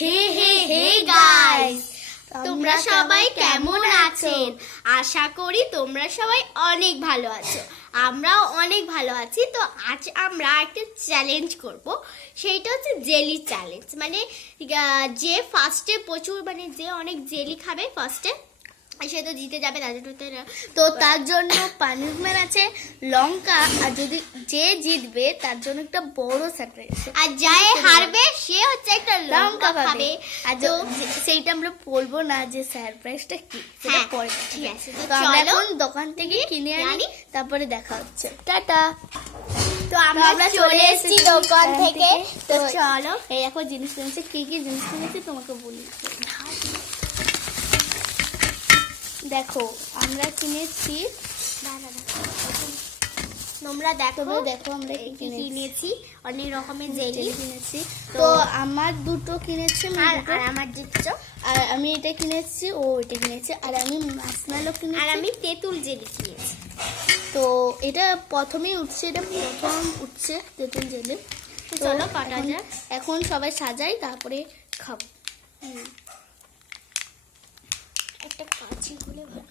হে হে hey guys, তোমরা সবাই কেমন আছেন? আশা করি তোমরা সবাই অনেক ভালো আছো। আমরাও অনেক ভালো আছি। তো আজ আমরা একটা চ্যালেঞ্জ করব, সেইটা হচ্ছে জেলি চ্যালেঞ্জ। মানে যে ফার্স্টে প্রচুর যে অনেক জেলি খাবে ফার্স্টে, সে তো জিতে যাবে। তো তার জন্য পানিশমেন্ট আছে লঙ্কা, আর যদি যে জিতবে তার জন্য একটা বড় সারপ্রাইজ, আর যাই হারবে সে হচ্ছে একটা লঙ্কা খাবে। আর সেইটা আমরা বলবো না যে সারপ্রাইজটা কি, সেটা পরে। ঠিক আছে, তো আমরা এখন দোকান থেকে কিনে আনি, তারপরে দেখা হচ্ছে। টাটা। তো আমরা চলে এসেছি দোকান থেকে। তো চলো, এই এখন জিনিস কিনেছি। কি কি জিনিস কিনেছি তোমাকে বলি। দেখো আমরা কিনেছি, তোমরা দেখো আমরা কি কিনেছি। অনেক রকমের জেলি কিনেছি। তো আমার দুটো কিনেছি, আর আমার দুটো, আর আমি এটা কিনেছি, ও এটা কিনেছে, আর আমি মার্শমেলো কিনেছি, আর আমি তেঁতুল জেলি কিনেছি। তো এটা প্রথমেই উঠছে, এটা প্রথম উঠছে তেঁতুল জেলি। চলো কাটা যাক। এখন সবাই সাজাই, তারপরে খাবো। একটা কাঁচি হলে ভালো।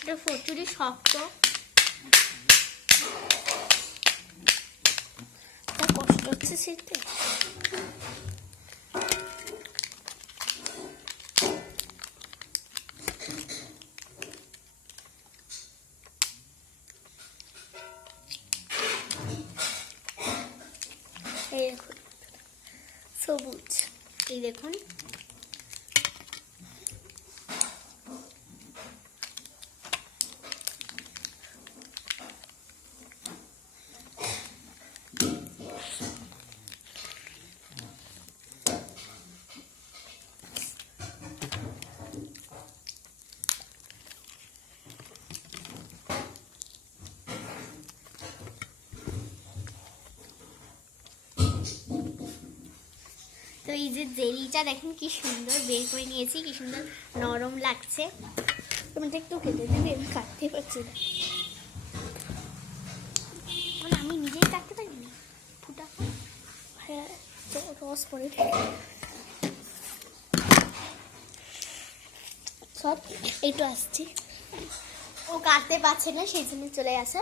এটা প্রচুরই শক্ত, কষ্ট হচ্ছে সেটা। সবুজ, এই দেখুন। তো এই যে জেলিটা দেখুন কি সুন্দর বের করে নিয়েছি, কি সুন্দর নরম লাগছে। তুমি একটু কেটে দিবি, আমি কাটতে পারছি না। মানে আমি নিজেই কাটতে পারি না, ফুটা। হ্যাঁ, তো রস পরে সব এইটু আসছি। ও কাটতে পারছে না, সেই জন্য চলে আসে।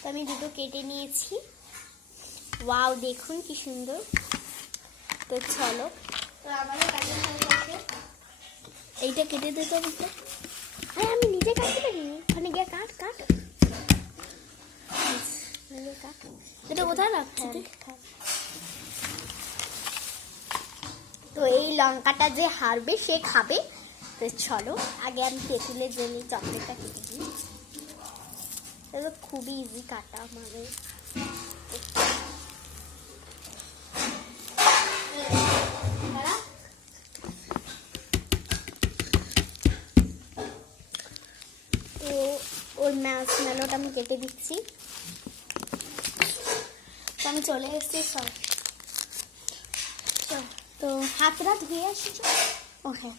তো আমি দুটো কেটে নিয়েছি। ওয়াও, দেখুন কি সুন্দর। তো চলো, তো আমাদের কাটা হয়ে গেছে। এইটা কেটে দিতে হবে। আরে আমি নিজে কাটতে পারিনি, ওখানে গিয়ে কাট। নিজে কাট। এটা কোথায় রাখছি? তো এই লঙ্কাটা যে হারবে সে খাবে। তো চলো, আগে আমি তেঁতুলের জেলি চকলেটটা কেটে দিই। এটা খুবই ইজি কাটা আমাদের। তো ওই মার্শমেলোটা আমি কেটে দিচ্ছি। তো আমি চলে এসেছি সব। তো হাতটা ধুয়ে আসি। ওকে,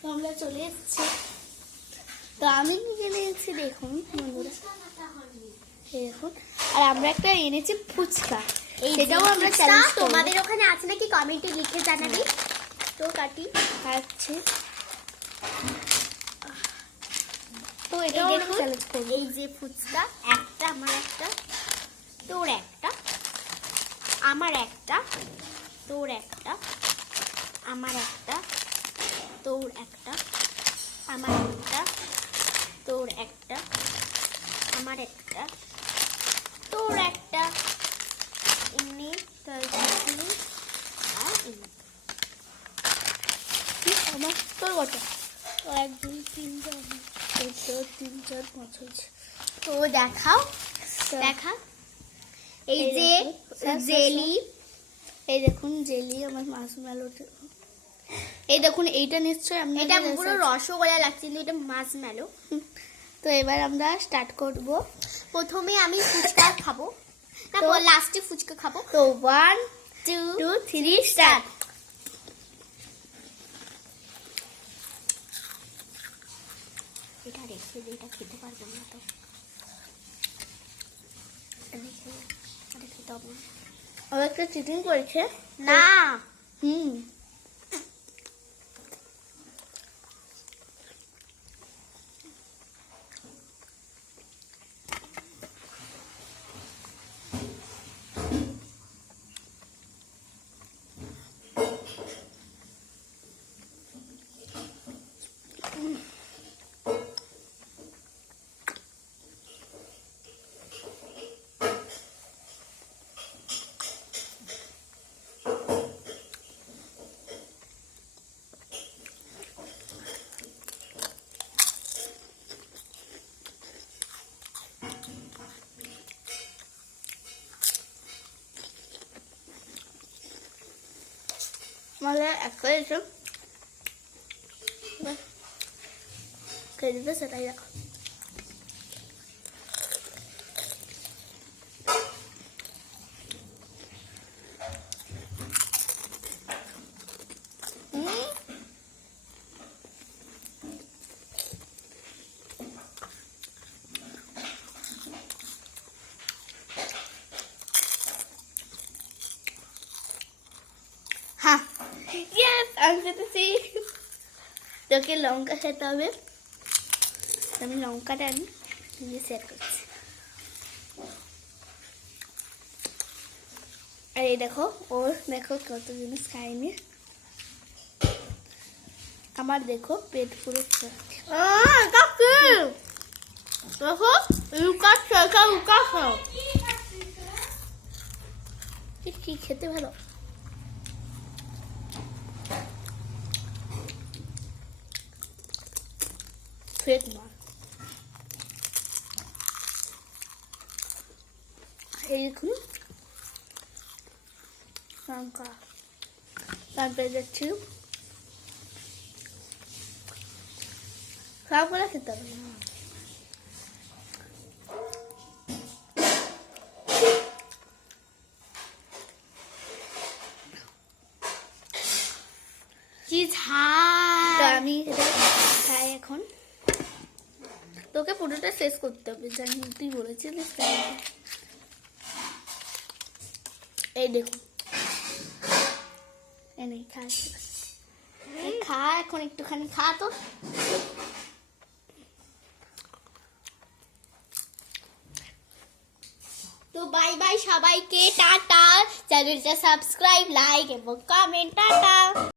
তো আমরা চলে এসেছি। তো আমি নিজে নিয়েছি, দেখুন বন্ধুরা, দেখুন। আর আমরা একটা এনেছি ফুচকা, সেটাও আমরা চ্যালেঞ্জ করব। তোমাদের ওখানে আছে নাকি কমেন্টে লিখে জানাবি। তো কাটি খাচ্ছি, তো এটাও আমরা চ্যালেঞ্জ করব। এই যে ফুচকা, একটা আমার, একটা তোর, একটা আমার, একটা তোর, একটা আমার, একটা তোর, একটা আমার, একটা তোর, একটা আমার, একটা তোর, একটা এমনি আর এমনি। আমার তোর কটা? 1 2 3 4 এই তো 3-4-5 হয়েছে। তো দেখাও, তো দেখা এই এই যে দেখো, জেলি, এই দেখুন জেলি আমার মার্শমেলো। এই দেখুন এইটা নিশ্চয়ই এটা আপনাদের পুরো রসগোল্লা লাগছে কিন্তু এটা মার্শমেলো। তো এবার আমরা স্টার্ট করব। প্রথমে আমি ফুচকা খাবো, তো- তারপর লাস্টে ফুচকা খাবো। তো 1 2 2 3 স্টার্ট। এটা রেখে দে, এটা খেতে পারবো না তো, এটা খেতে হবে না। ও একটা চিটিং করেছে। না হুম, মানে একটা এসে খেয়ে দিবে সেটাই রাখো। হ্যাঁ, ইয়েস আমি পেতেছি। তোকে লঙ্কা খেতে হবে, আমি লঙ্কাটা আমি নিজে শেয়ার করছি। আর এই দেখো ওর দেখো কত জিনিস খায়নি। আমার দেখো পেট পুরো দেখো লুকাচ্ছে, এটা লুকাচ্ছে। কি খেতে ভালো। ফেক মার। এই দেখুন লঙ্কা, তারপরে যাচ্ছি সবগুলো খেতে হবে না। কি ঝাল। তো আমি এটা খাই এখন। তোকে পুরোটা শেষ করতে হবে, জানি তুই বলেছিলিস তাই। এই দেখুন এই নেই খা, খা এখন একটুখানি খা তো। তো বাই বাই সবাইকে, টাটা। চ্যানেলটা সাবস্ক্রাইব, লাইক এবং কমেন্ট, টাটা।